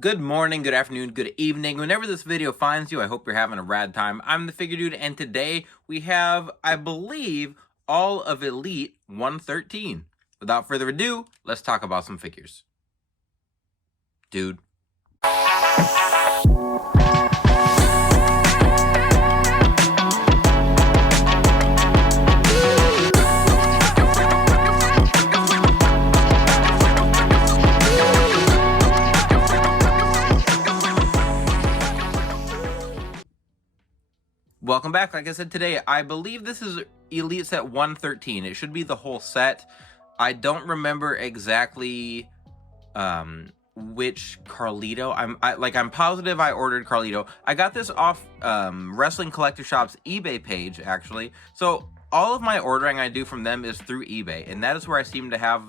Good morning, good afternoon, good evening. Whenever this video finds you, I hope you're having a rad time. I'm the Figure Dude, and today we have, I believe, all of Elite 113. Without further ado, let's talk about some figures. Dude. Welcome back. Like I said, today, I believe this is Elite Set 113. It should be the whole set. I don't remember exactly which Carlito. I'm positive I ordered Carlito. I got this off Wrestling Collector Shop's eBay page, actually. So all of my ordering I do from them is through eBay, and that is where I seem to have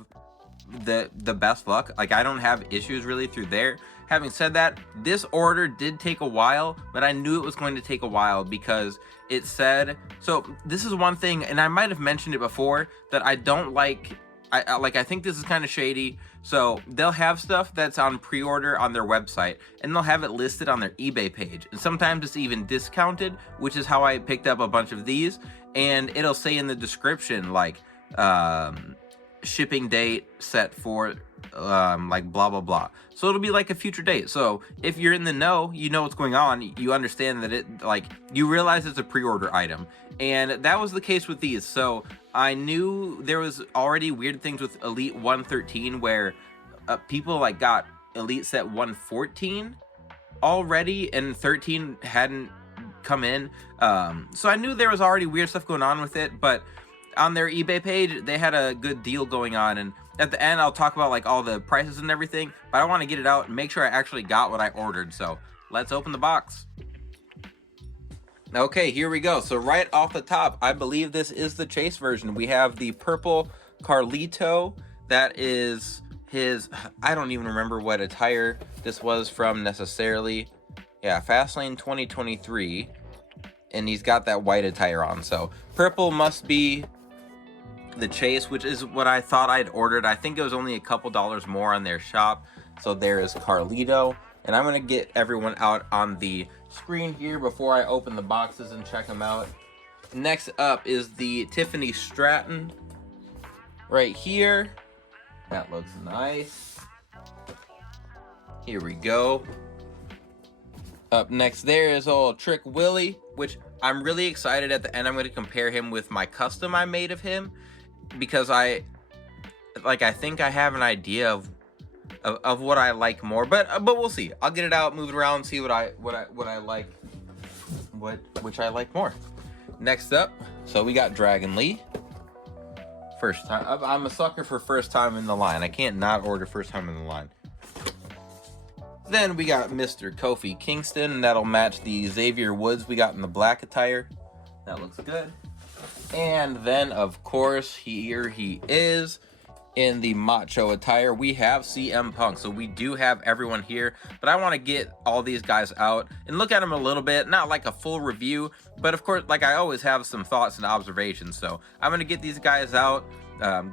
the best luck. Like, I don't have issues really through there. Having said that, this order did take a while, but I knew it was going to take a while because it said, so this is one thing, and I might have mentioned it before, that I don't like. I think this is kind of shady. So they'll have stuff that's on pre-order on their website, and they'll have it listed on their eBay page, and sometimes it's even discounted, which is how I picked up a bunch of these. And it'll say in the description, like, shipping date set for like blah blah blah, so it'll be like a future date. So if you're in the know, you know what's going on, you understand that it, like, you realize it's a pre-order item. And that was the case with these. So I knew there was already weird things with Elite 113 where people like got Elite Set 114 already and 13 hadn't come in. So I knew there was already weird stuff going on with it, but on their eBay page, they had a good deal going on, and at the end, I'll talk about like all the prices and everything, but I want to get it out and make sure I actually got what I ordered. So let's open the box. Okay, here we go. So right off the top, I believe this is the Chase version. We have the purple Carlito. That is his, I don't even remember what attire this was from necessarily. Yeah, Fastlane 2023. And he's got that white attire on. So purple must be the Chase, which is what I thought I'd ordered. I think it was only a couple dollars more on their shop. So there is Carlito, and I'm gonna get everyone out on the screen here before I open the boxes and check them out. Next up is the Tiffany Stratton right here. That looks nice. Here we go. Up next there is old Trick Willie, which I'm really excited. At the end, I'm going to compare him with my custom I made of him, because I think I have an idea of what I like more, but we'll see. I'll get it out, move it around, see what I like, which I like more. Next up, so we got Dragon Lee. First time. I'm a sucker for first time in the line. I can't not order first time in the line. Then we got Mr. Kofi Kingston, and that'll match the Xavier Woods we got in the black attire. That looks good. And then, of course, here he is in the macho attire. We have CM Punk, so we do have everyone here, but I want to get all these guys out and look at them a little bit, not like a full review, but of course, like I always have some thoughts and observations. So I'm going to get these guys out,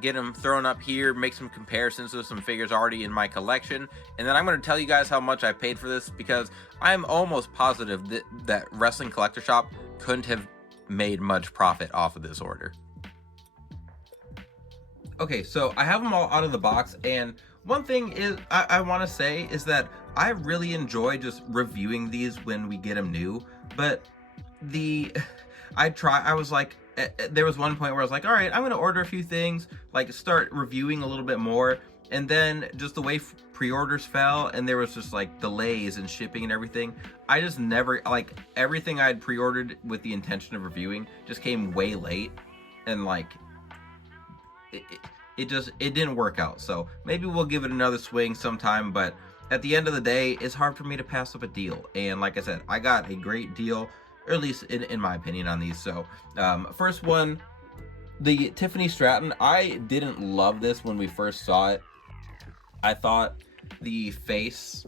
get them thrown up here, make some comparisons with some figures already in my collection, and then I'm going to tell you guys how much I paid for this, because I'm almost positive that Wrestling Collector Shop couldn't have made much profit off of this order. Okay, so I have them all out of the box, and one thing is I want to say is that I really enjoy just reviewing these when we get them new, but I was like, there was one point where I was like, all right, I'm going to order a few things, like start reviewing a little bit more, and then just the way pre-orders fell, and there was just like delays and shipping and everything, I just never, like, everything I had pre-ordered with the intention of reviewing just came way late, and like it didn't work out. So maybe we'll give it another swing sometime, but at the end of the day, it's hard for me to pass up a deal. And like I said, I got a great deal, or at least in my opinion, on these. So first one, the Tiffany Stratton. I didn't love this when we first saw it. I thought the face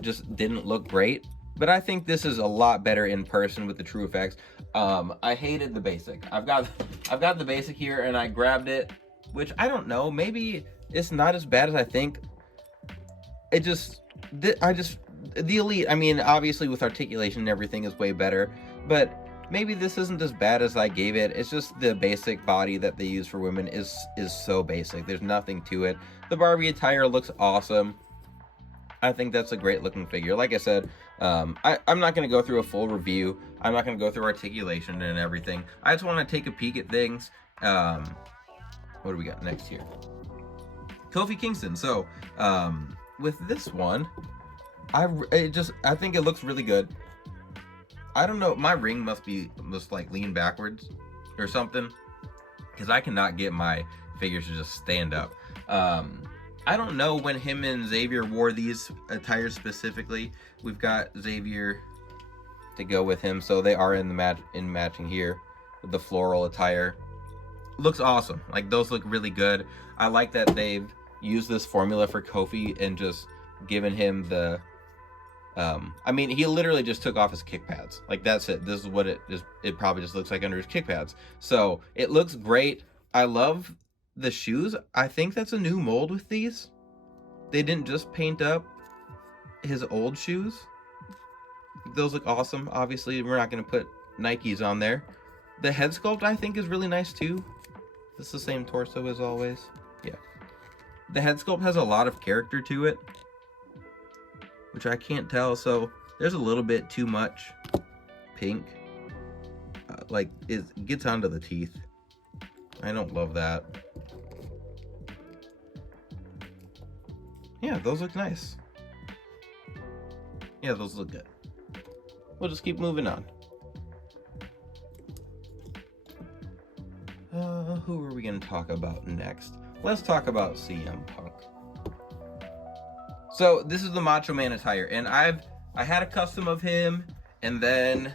just didn't look great, but I think this is a lot better in person with the true effects. I hated the basic. I've got the basic here, and I grabbed it, which I don't know, maybe it's not as bad as I think. It just, The Elite, I mean, obviously with articulation and everything is way better, but maybe this isn't as bad as I gave it. It's just the basic body that they use for women is so basic. There's nothing to it. The Barbie attire looks awesome. I think that's a great looking figure. Like I said, I'm not going to go through a full review. I'm not going to go through articulation and everything. I just want to take a peek at things. What do we got next here? Kofi Kingston. So, with this one, I think it looks really good. I don't know, my ring must like lean backwards or something, because I cannot get my figures to just stand up. I don't know when him and Xavier wore these attires specifically. We've got Xavier to go with him, so they are in the matching here with the floral attire. Looks awesome. Like, those look really good. I like that they've used this formula for Kofi and just given him the I mean, he literally just took off his kick pads. Like, that's it. This is what it probably just looks like under his kick pads. So it looks great. I love the shoes. I think that's a new mold with these. They didn't just paint up his old shoes. Those look awesome. Obviously, we're not going to put Nikes on there. The head sculpt, I think, is really nice too. This is the same torso as always. Yeah. The head sculpt has a lot of character to it, which I can't tell, so there's a little bit too much pink. Like, it gets onto the teeth. I don't love that. Yeah, those look nice. Yeah, those look good. We'll just keep moving on. Who are we going to talk about next? Let's talk about CM Punk. So this is the Macho Man attire, and I had a custom of him, and then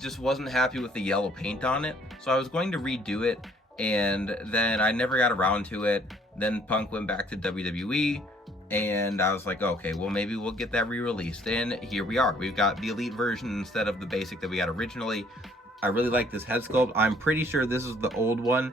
just wasn't happy with the yellow paint on it, so I was going to redo it, and then I never got around to it. Then Punk went back to WWE, and I was like, okay, well, maybe we'll get that re-released, and here we are. We've got the Elite version instead of the basic that we had originally. I really like this head sculpt. I'm pretty sure this is the old one,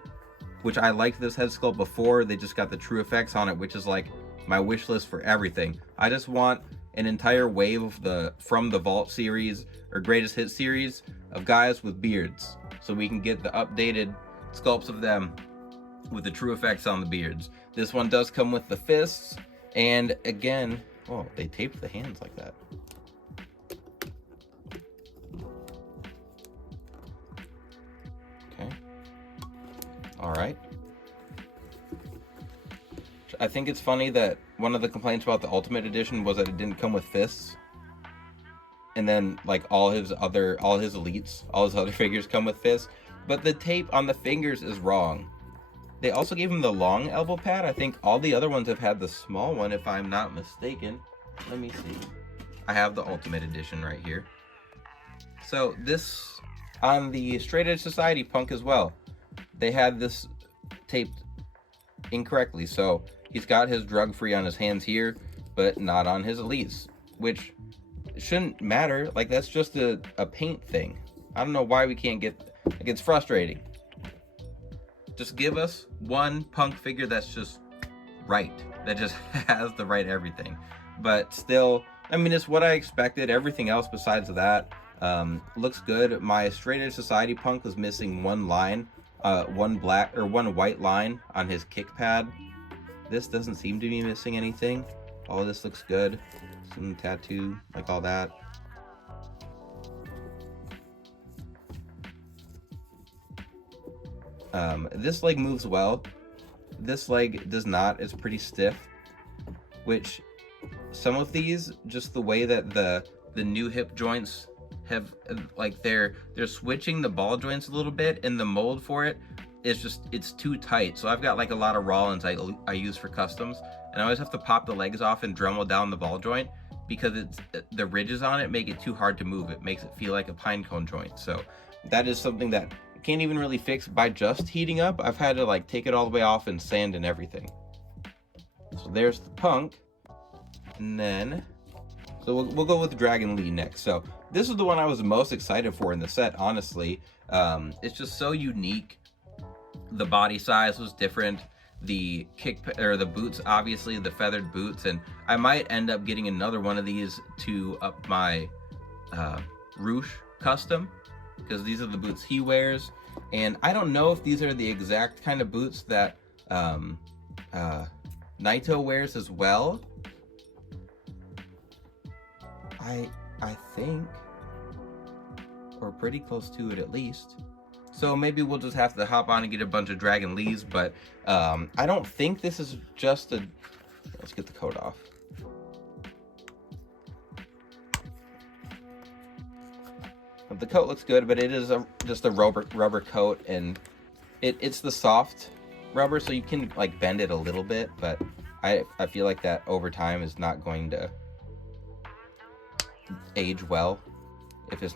which I liked this head sculpt before. They just got the true effects on it, which is like my wish list for everything. I just want an entire wave of from the Vault series or Greatest Hit series of guys with beards, so we can get the updated sculpts of them with the true effects on the beards. This one does come with the fists, and again, oh, they taped the hands like that. Okay. All right. I think it's funny that one of the complaints about the Ultimate Edition was that it didn't come with fists, and then like all his elites, all his other figures come with fists, but the tape on the fingers is wrong. They also gave him the long elbow pad. I think all the other ones have had the small one, if I'm not mistaken. Let me see. I have the Ultimate Edition right here. So this, on the Straight Edge Society Punk as well, they had this taped incorrectly. So he's got his drug-free on his hands here, but not on his elites, which shouldn't matter. Like, that's just a paint thing. I don't know why we can't get, like, it's frustrating. Just give us one Punk figure that's just right, that just has the right everything. But still, I mean, it's what I expected. Everything else besides that looks good. My Straight Edge Society Punk was missing one line, one white line on his kick pad. This doesn't seem to be missing anything. All of this looks good. Some tattoo, like all that. This leg moves well. This leg does not. It's pretty stiff, which some of these, just the way that the new hip joints have, like, they're switching the ball joints a little bit, and the mold for it is just, it's too tight. So I've got like a lot of Rollins I use for customs, and I always have to pop the legs off and Dremel down the ball joint, because it's the ridges on it make it too hard to move. It makes it feel like a pine cone joint. So that is something that can't even really fix by just heating up. I've had to like take it all the way off and sand and everything. So there's the Punk, and then so we'll go with Dragon Lee next. So this is the one I was most excited for in the set, honestly. It's just so unique. The body size was different. the or the boots, obviously the feathered boots, and I might end up getting another one of these to up my Roosh custom, because these are the boots he wears, and I don't know if these are the exact kind of boots that Naito wears as well. I think, or pretty close to it at least. So maybe we'll just have to hop on and get a bunch of Dragon Lees, but I don't think this is just a... Let's get the coat off. The coat looks good, but it is just a rubber coat, and it's the soft rubber, so you can like bend it a little bit, but I feel like that over time is not going to age well if it's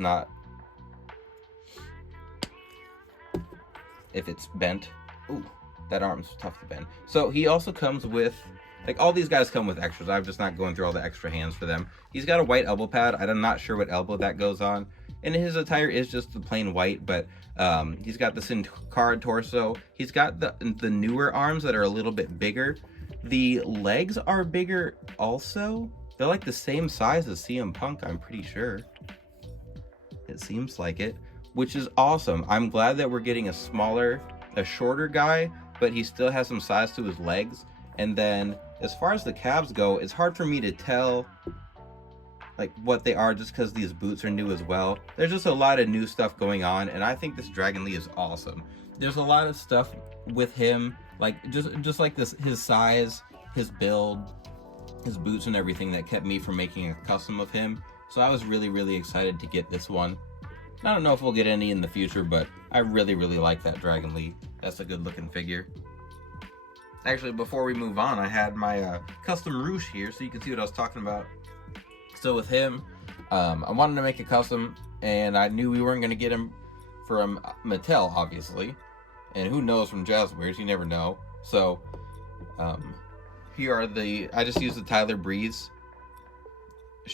bent. Ooh, that arm's tough to bend. So he also comes with, like, all these guys come with extras. I'm just not going through all the extra hands for them. He's got a white elbow pad. I'm not sure what elbow that goes on. And his attire is just the plain white, but he's got the Sin Cara torso. He's got the newer arms that are a little bit bigger. The legs are bigger also. They're like the same size as CM Punk, I'm pretty sure. It seems like it, which is awesome. I'm glad that we're getting a shorter guy, but he still has some size to his legs. And then as far as the calves go, it's hard for me to tell like what they are just because these boots are new as well. There's just a lot of new stuff going on, and I think this Dragon Lee is awesome. There's a lot of stuff with him, like just like this, his size, his build, his boots and everything, that kept me from making a custom of him. So I was really excited to get this one. I don't know if we'll get any in the future, but I really like that Dragon Lee. That's a good looking figure. Actually, before we move on, I had my custom Roosh here so you can see what I was talking about. So with him, I wanted to make a custom, and I knew we weren't going to get him from Mattel, obviously. And who knows from Jazzwares, you never know. So here are I just used the Tyler Breeze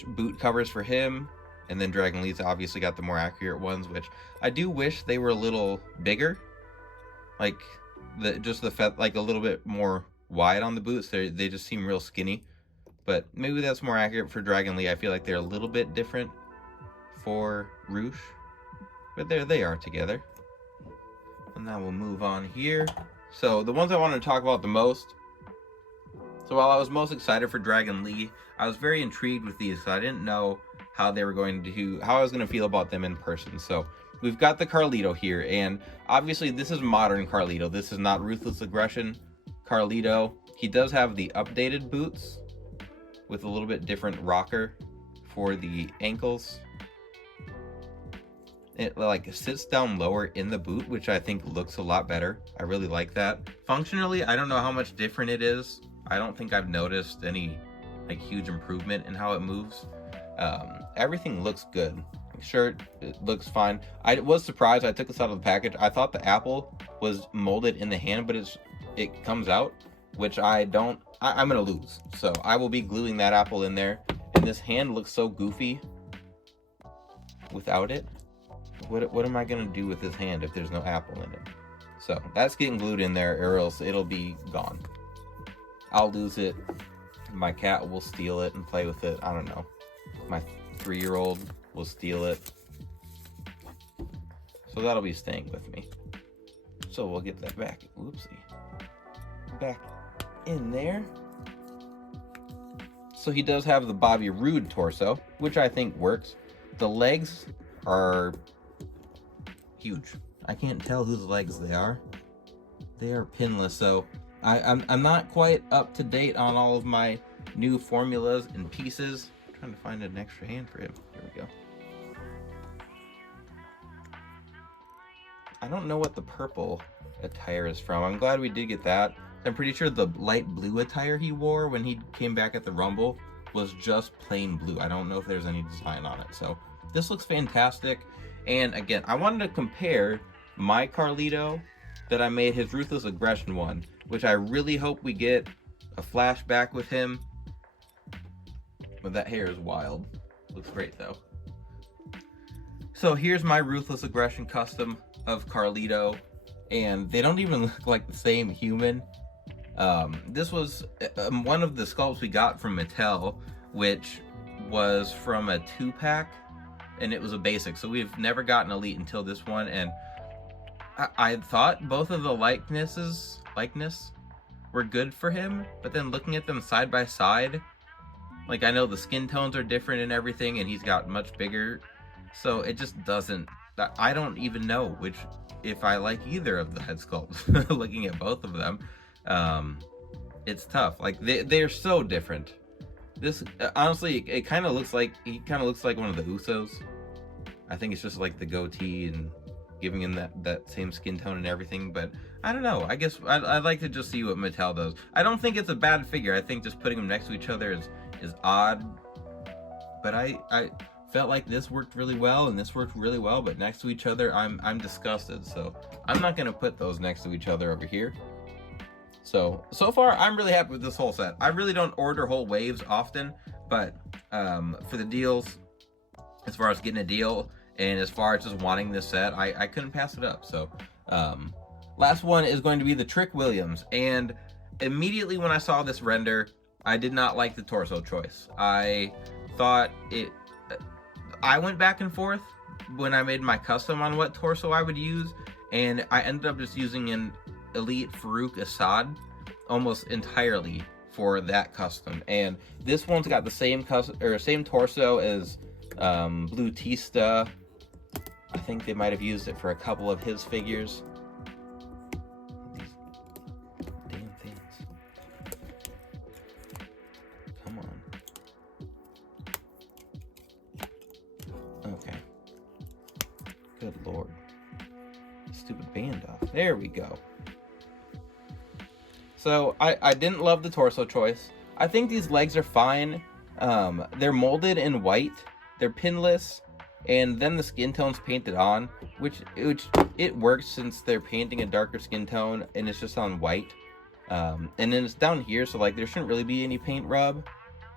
boot covers for him, and then Dragon Lee's obviously got the more accurate ones, which I do wish they were a little bigger, like like a little bit more wide on the boots. They just seem real skinny, but maybe that's more accurate for Dragon Lee. I feel like they're a little bit different for Roosh, but there they are together. And now we'll move on here. So the ones I wanted to talk about the most. So while I was most excited for Dragon Lee, I was very intrigued with these because I didn't know how I was going to feel about them in person. So we've got the Carlito here, and obviously this is modern Carlito. This is not Ruthless Aggression Carlito. He does have the updated boots with a little bit different rocker for the ankles. It like sits down lower in the boot, which I think looks a lot better. I really like that. Functionally, I don't know how much different it is. I don't think I've noticed any like huge improvement in how it moves. Everything looks good. Shirt, it looks fine. I was surprised. I took this out of the package. I thought the apple was molded in the hand, but it comes out, which I'm gonna lose. So I will be gluing that apple in there. And this hand looks so goofy without it. What am I gonna do with this hand if there's no apple in it? So that's getting glued in there, or else it'll be gone. I'll lose it. My cat will steal it and play with it. I don't know. My 3-year-old will steal it. So that'll be staying with me. So we'll get that back. Oopsie. Back in there. So he does have the Bobby Roode torso, which I think works. The legs are huge. I can't tell whose legs they are. They are pinless, so I'm not quite up to date on all of my new formulas and pieces. I'm trying to find an extra hand for him. Here we go. I don't know what the purple attire is from. I'm glad we did get that. I'm pretty sure the light blue attire he wore when he came back at the Rumble was just plain blue. I don't know if there's any design on it. So this looks fantastic. And again, I wanted to compare my Carlito that I made his Ruthless Aggression one, which I really hope we get a flashback with him. But that hair is wild. Looks great though. So here's my Ruthless Aggression custom of Carlito, and they don't even look like the same human. This was one of the sculpts we got from Mattel, which was from a 2-pack, and it was a basic. So we've never gotten Elite until this one, and I thought both of the likeness were good for him, but then looking at them side by side, like I know the skin tones are different and everything, and he's got much bigger, so it just doesn't. I don't even know if I like either of the head sculpts. Looking at both of them, it's tough. Like they're so different. This honestly, it kind of looks like he kind of looks like one of the Usos. I think it's just like the goatee and giving him that same skin tone and everything. But I don't know. I guess I'd like to just see what Mattel does. I don't think it's a bad figure. I think just putting them next to each other is odd. But I felt like this worked really well and this worked really well, but next to each other I'm disgusted. So I'm not gonna put those next to each other over here. So far I'm really happy with this whole set. I really don't order whole waves often, but for the deals, as far as getting a deal and as far as just wanting this set, I couldn't pass it up. So last one is going to be the Trick Williams, and immediately when I saw this render, I did not like the torso choice. I thought I went back and forth when I made my custom on what torso I would use, and I ended up just using an Elite Farouk Assad almost entirely for that custom. And this one's got the same torso as Blue Tista. I think they might have used it for a couple of his figures. These damn things. Come on. Okay. Good lord. Stupid band off. There we go. So I didn't love the torso choice. I think these legs are fine. They're molded in white. They're pinless, and then the skin tone's painted on, which it works since they're painting a darker skin tone and it's just on white. And then it's down here, so like there shouldn't really be any paint rub.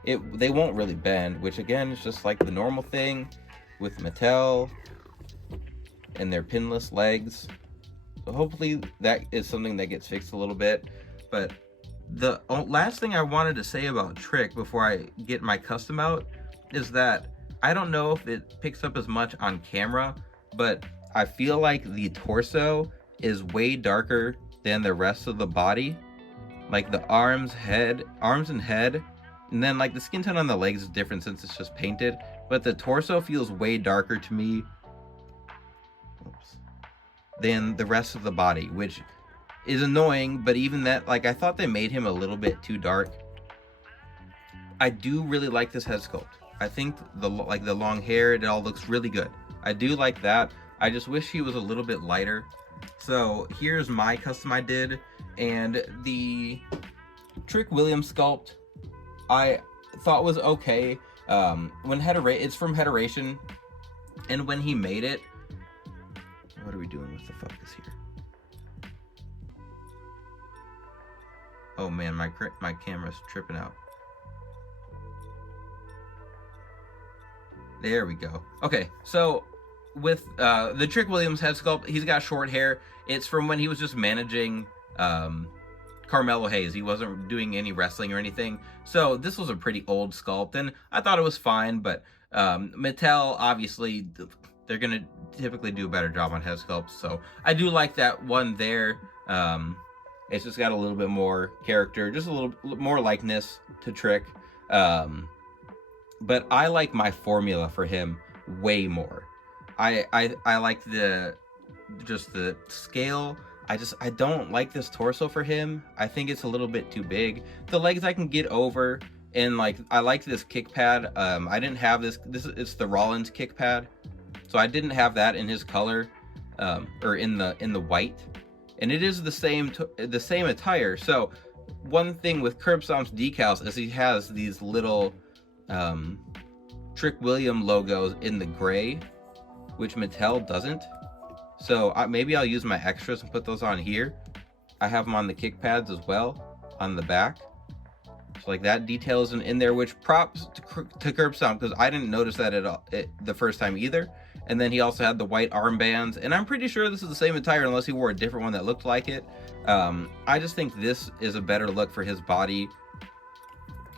They won't really bend, which again is just like the normal thing with Mattel and their pinless legs. So hopefully that is something that gets fixed a little bit. But the last thing I wanted to say about Trick before I get my custom out is that I don't know if it picks up as much on camera, but I feel like the torso is way darker than the rest of the body. Like the arms and head, and then like the skin tone on the legs is different since it's just painted, but the torso feels way darker to me than the rest of the body, which is annoying. But even that, like, I thought they made him a little bit too dark. I do really like this head sculpt. I think the long hair, it all looks really good. I do like that. I just wish he was a little bit lighter. So here's my custom I did, and the Trick Williams sculpt I thought was okay. It's from Hederation, and when he made it, what are we doing with the focus here? Oh man, my camera's tripping out. There we go. Okay, so with the Trick Williams head sculpt, he's got short hair. It's from when he was just managing Carmelo Hayes. He wasn't doing any wrestling or anything. So this was a pretty old sculpt, and I thought it was fine, but Mattel, obviously, they're going to typically do a better job on head sculpts. So I do like that one there. It's just got a little bit more character, just a little more likeness to Trick. But I like my formula for him way more. I like the scale. I don't like this torso for him. I think it's a little bit too big. The legs I can get over, and like I like this kick pad. I didn't have this. It's the Rollins kick pad, so I didn't have that in his color, or in the white. And it is the same attire. So one thing with Curb Stomp's decals is he has these little Trick William logos in the gray, which Mattel doesn't. So maybe I'll use my extras and put those on here. I have them on the kick pads as well, on the back. So like that detail isn't in there, which props to Curb Stomp, because I didn't notice that at all the first time either. And then he also had the white armbands, and I'm pretty sure this is the same attire unless he wore a different one that looked like it. I just think this is a better look for his body.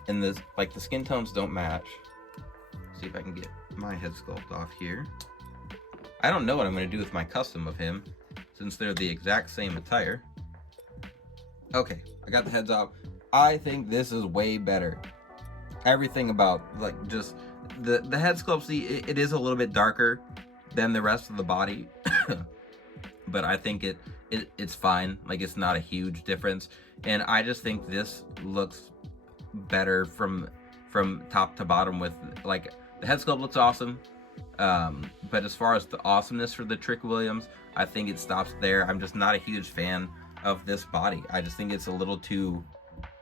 And this, like, the skin tones don't match. See if I can get my head sculpt off here. I don't know what I'm going to do with my custom of him, since they're the exact same attire. Okay, I got the heads off. I think this is way better. Everything about, like, just the head sculpt, see, it is a little bit darker than the rest of the body. But I think it's fine. Like, it's not a huge difference. And I just think this looks better from top to bottom with, like, the head sculpt looks awesome. But as far as the awesomeness for the Trick Williams, I think it stops there. I'm just not a huge fan of this body. I just think it's a little too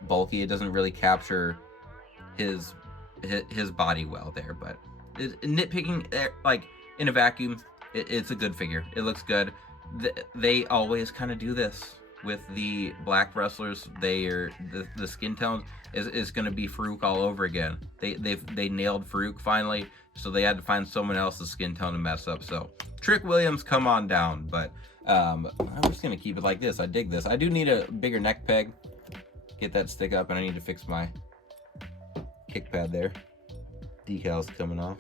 bulky. It doesn't really capture his body well there. But nitpicking, like, in a vacuum, it's a good figure. It looks good. They always kind of do this with the black wrestlers. The skin tones is going to be Farouk all over again. They nailed Farouk finally, so they had to find someone else's skin tone to mess up. So Trick Williams, come on down. But I'm just going to keep it like this. I dig this. I do need a bigger neck peg. Get that stick up, and I need to fix my kick pad there. Decals coming off.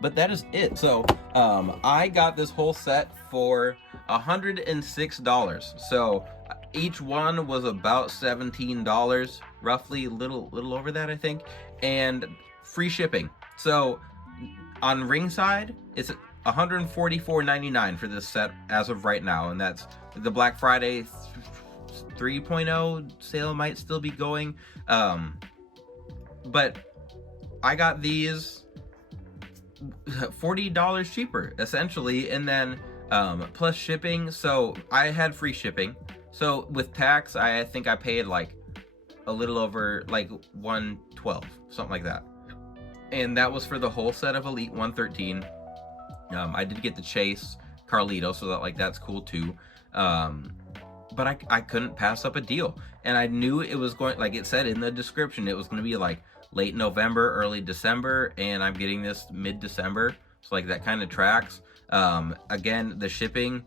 But that is it. So I got this whole set for $106. So each one was about $17, roughly, a little over that, I think, and free shipping. So on Ringside, it's $144.99 for this set as of right now, and that's the Black Friday 3.0 sale might still be going. But I got these $40 cheaper, essentially, and then plus shipping. So I had free shipping. So with tax, I think I paid like a little over like $112, something like that. And that was for the whole set of Elite 113. I did get the Chase Carlito, so that's cool too. But I couldn't pass up a deal, and I knew it was going, like it said in the description, it was going to be like late November, early December, and I'm getting this mid-December, so like that kind of tracks. Again, the shipping,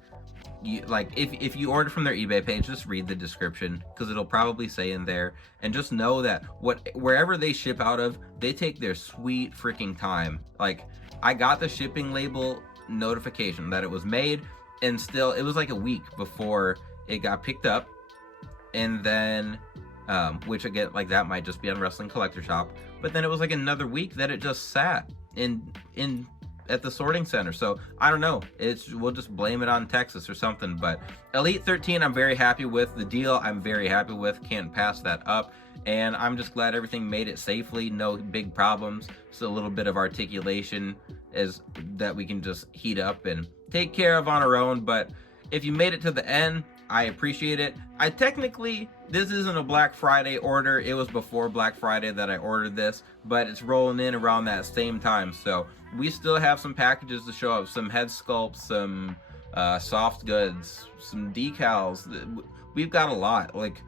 if you order from their eBay page, just read the description, because it'll probably say in there, and just know that wherever they ship out of, they take their sweet freaking time. Like, I got the shipping label notification that it was made, and still it was like a week before it got picked up. And then which again, like, that might just be on Wrestling Collector Shop, but then it was like another week that it just sat in at the sorting center. So I don't know, we'll just blame it on Texas or something. But Elite 13, I'm very happy with the deal. I'm very happy with, can't pass that up, and I'm just glad everything made it safely, no big problems. So a little bit of articulation is that we can just heat up and take care of on our own. But if you made it to the end, I appreciate it. This isn't a Black Friday order. It was before Black Friday that I ordered this, but it's rolling in around that same time. So we still have some packages to show up, some head sculpts, some soft goods, some decals. We've got a lot. Like,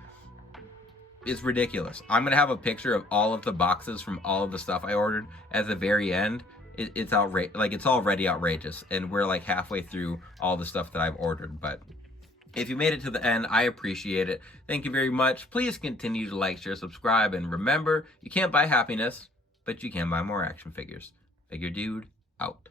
it's ridiculous. I'm gonna have a picture of all of the boxes from all of the stuff I ordered at the very end. It's outrageous. Like, it's already outrageous, and we're like halfway through all the stuff that I've ordered. But if you made it to the end, I appreciate it. Thank you very much. Please continue to like, share, subscribe, and remember, you can't buy happiness, but you can buy more action figures. Figure Dude, out.